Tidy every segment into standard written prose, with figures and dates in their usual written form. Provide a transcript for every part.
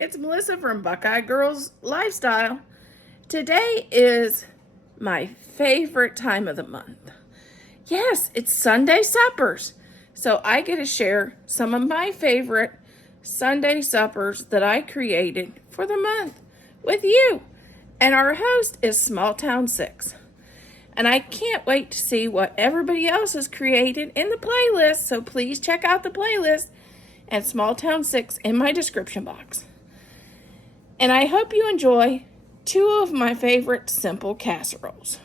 It's Melissa from Buckeye Girls Lifestyle. Today is my favorite time of the month. Yes, it's Sunday suppers. So I get to share some of my favorite Sunday suppers that I created for the month with you. And our host is Small Town 6. And I can't wait to see what everybody else has created in the playlist. So please check out the playlist and Small Town 6 in my description box. And I hope you enjoy two of my favorite simple casseroles.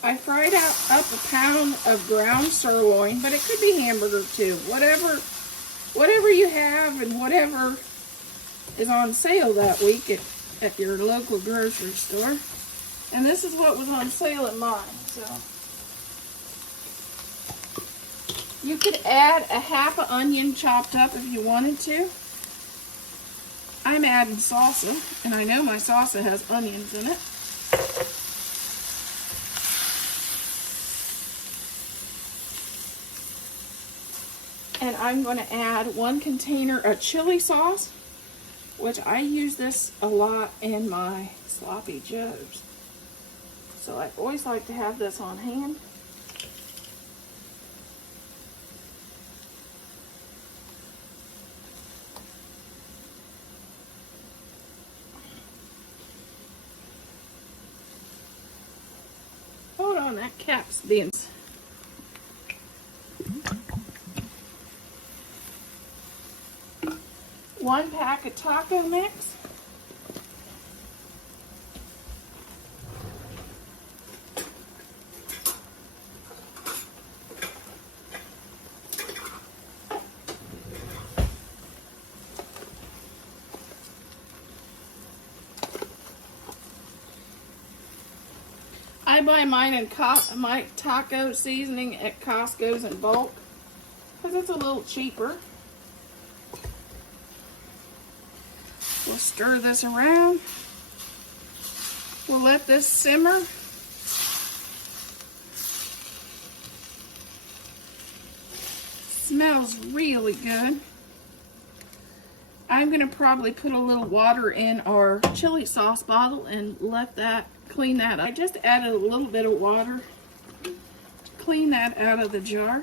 I fried up a pound of ground sirloin, but it could be hamburger too. Whatever you have and whatever is on sale that week at your local grocery store. And this is what was on sale at mine. So you could add a half an onion chopped up if you wanted to. I'm adding salsa, and I know my salsa has onions in it. And I'm going to add 1 container of chili sauce, which I use this a lot in my sloppy joes. So I always like to have this on hand. Hold on, that cap's being... One pack of taco mix. I buy mine in my taco seasoning at Costco's in bulk because it's a little cheaper. We'll stir this around. We'll let this simmer. Smells really good. I'm going to probably put a little water in our chili sauce bottle and let that clean that up. I just added a little bit of water to clean that out of the jar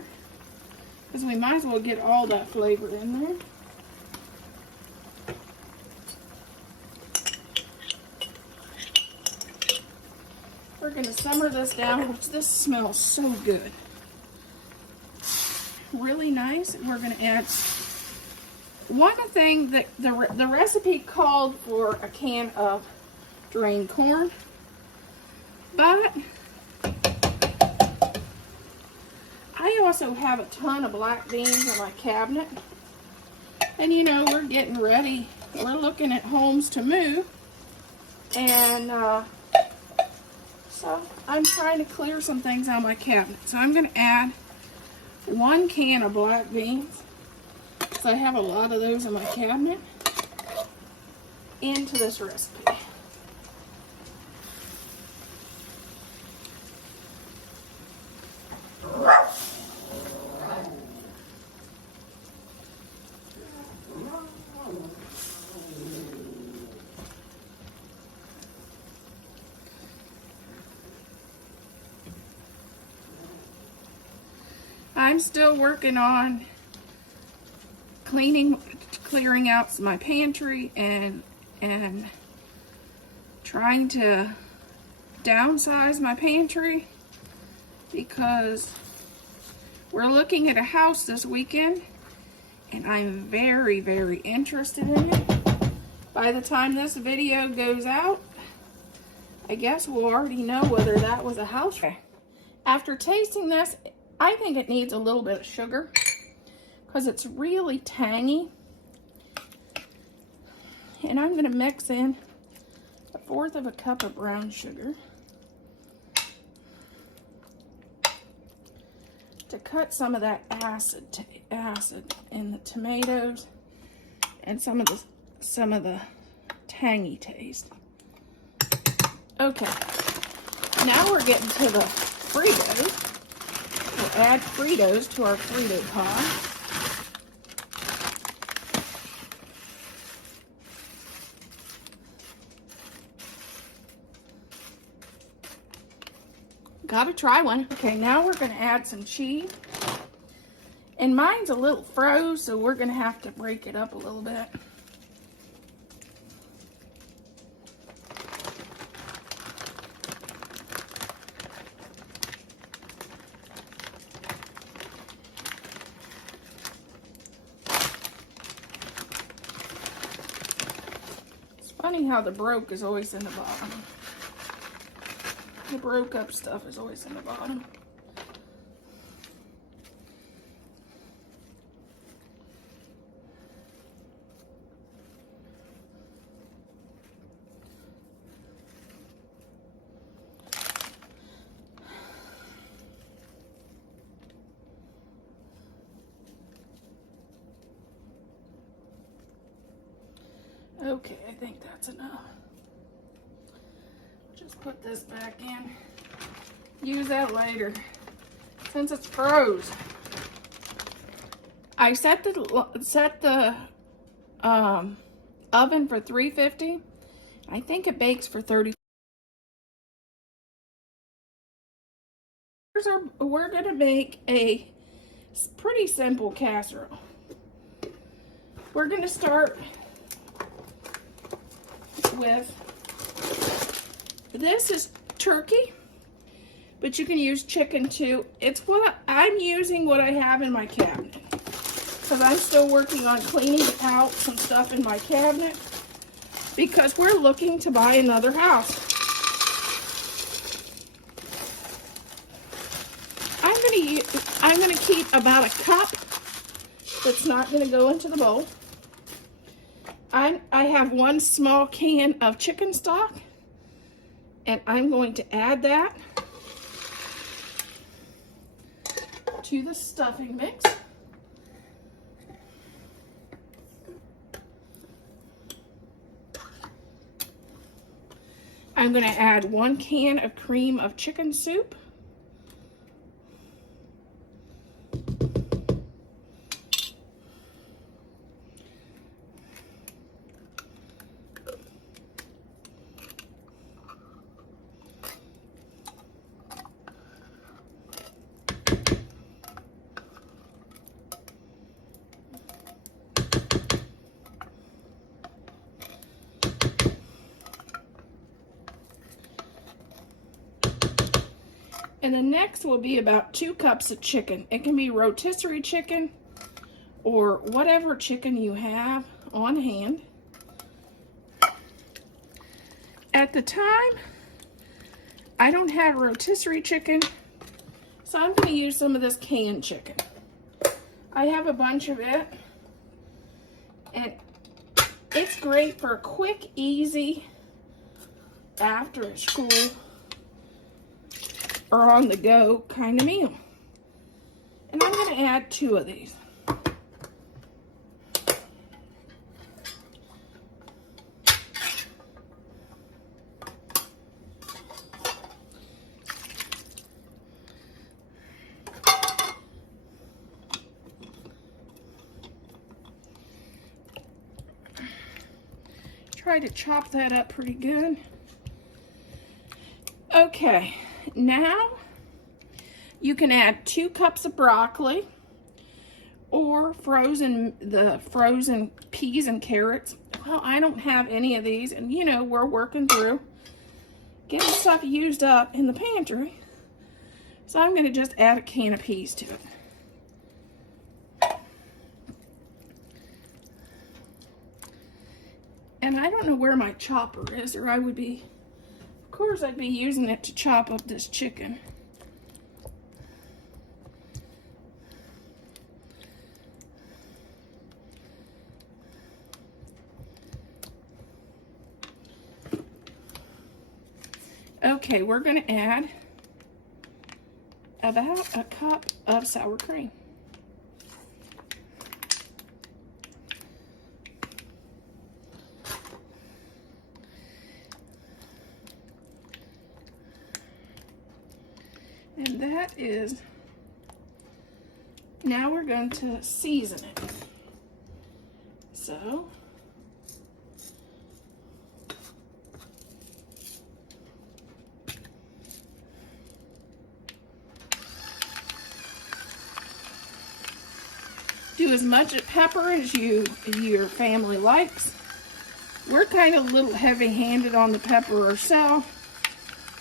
because we might as well get all that flavor in there. We're going to simmer this down, which this smells so good. Really nice. We're going to add one thing that the recipe called for a can of drained corn, but I also have a ton of black beans in my cabinet. And you know, we're getting ready. We're looking at homes to move. And so I'm trying to clear some things out of my cabinet. So I'm going to add 1 can of black beans, because I have a lot of those in my cabinet, into this recipe. I'm still working on clearing out my pantry and trying to downsize my pantry because we're looking at a house this weekend and I'm very, very interested in it. By the time this video goes out, I guess we'll already know whether that was a house. After tasting this, I think it needs a little bit of sugar because it's really tangy. And I'm going to mix in 1/4 of a cup of brown sugar to cut some of that acid in the tomatoes and some of the tangy taste. Okay, now we're getting to the Fritos. We'll add Fritos to our Frito pot. Gotta try one. Okay, now we're gonna add some cheese. And mine's a little froze, so we're gonna have to break it up a little bit. It's funny how the broke is always in the bottom. The broke up stuff is always in the bottom. Okay, I think that's enough. Just put this back in. Use that later, since it's froze. I set the oven for 350. I think it bakes for 30. We're gonna make a pretty simple casserole. We're gonna start with, this is turkey, but you can use chicken too. It's what I'm using, what I have in my cabinet, because I'm still working on cleaning out some stuff in my cabinet, because we're looking to buy another house. I'm gonna keep about a cup that's not gonna go into the bowl. I have one small can of chicken stock, and I'm going to add that to the stuffing mix. I'm going to add 1 can of cream of chicken soup. And the next will be about 2 cups of chicken. It can be rotisserie chicken or whatever chicken you have on hand. At the time, I don't have rotisserie chicken, so I'm going to use some of this canned chicken. I have a bunch of it, and it's great for a quick, easy, after school or on the go kind of meal. And I'm going to add 2 of these. Try to chop that up pretty good. Okay, now you can add 2 cups of broccoli or the frozen peas and carrots. Well, I don't have any of these, and you know, we're working through getting stuff used up in the pantry. So I'm going to just add a can of peas to it. And I don't know where my chopper is, or of course I'd be using it to chop up this chicken. Okay, we're going to add about a cup of sour cream. And that is Now we're going to season it. So, do as much pepper as your family likes. We're kind of a little heavy-handed on the pepper ourselves,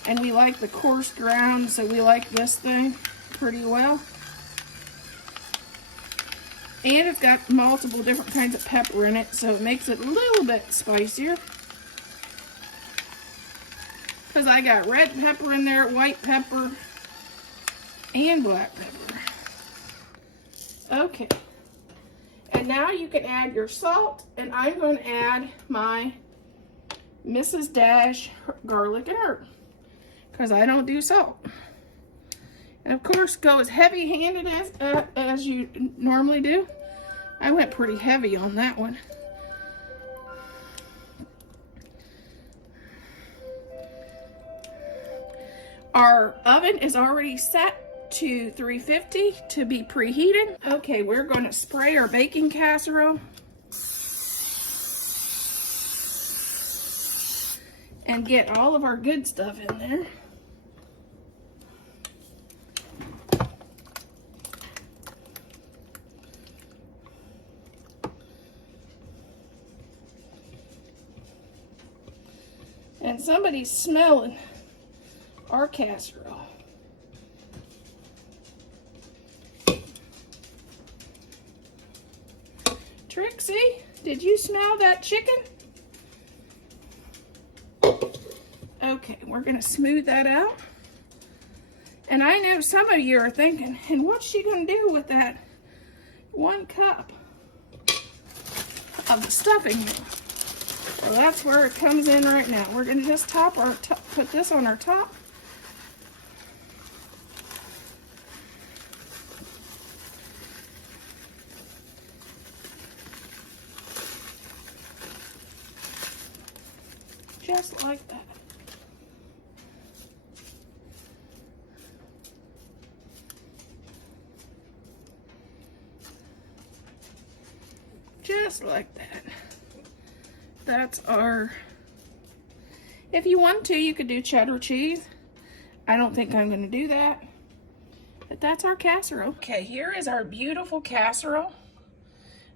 and we like the coarse ground, so we like this thing pretty well. And it's got multiple different kinds of pepper in it, so it makes it a little bit spicier. Because I got red pepper in there, white pepper, and black pepper. Okay. And now you can add your salt, and I'm going to add my Mrs. Dash garlic and herb, because I don't do salt. And of course, go as heavy-handed as you normally do. I went pretty heavy on that one. Our oven is already set to 350 to be preheated. Okay, we're going to spray our baking casserole and get all of our good stuff in there. And somebody's smelling our casserole. Trixie, did you smell that chicken? Okay, we're gonna smooth that out. And I know some of you are thinking, and what's she gonna do with that 1 cup of the stuffing here? Well, that's where it comes in right now. We're gonna just put this on our top. Just like that. Just like that. That's our, if you want to, you could do cheddar cheese. I don't think I'm gonna do that, but that's our casserole. Okay, here is our beautiful casserole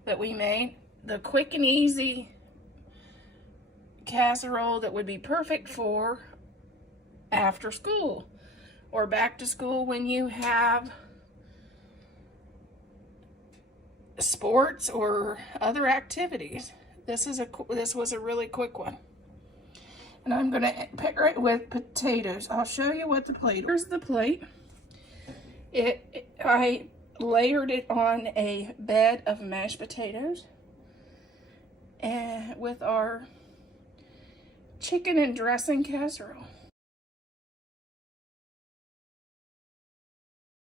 that we made. The quick and easy casserole that would be perfect for after school or back to school when you have sports or other activities. This was a really quick one. And I'm gonna pair it with potatoes. I'll show you what the plate. Here's the plate. I layered it on a bed of mashed potatoes and with our chicken and dressing casserole.